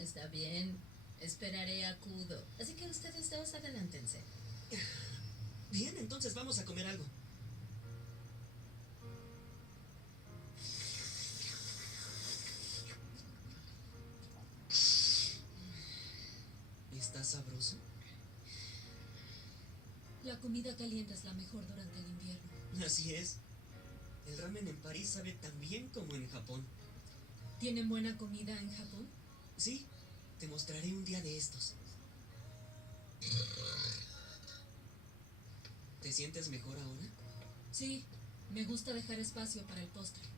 Está bien. Esperaré acudo. Así que ustedes dos adelántense. Bien, entonces vamos a comer algo. ¿Está sabroso? La comida caliente es la mejor durante el invierno. Así es. El ramen en París sabe tan bien como en Japón. ¿Tienen buena comida en Japón? Sí, te mostraré un día de estos. ¿Te sientes mejor ahora? Sí, me gusta dejar espacio para el postre.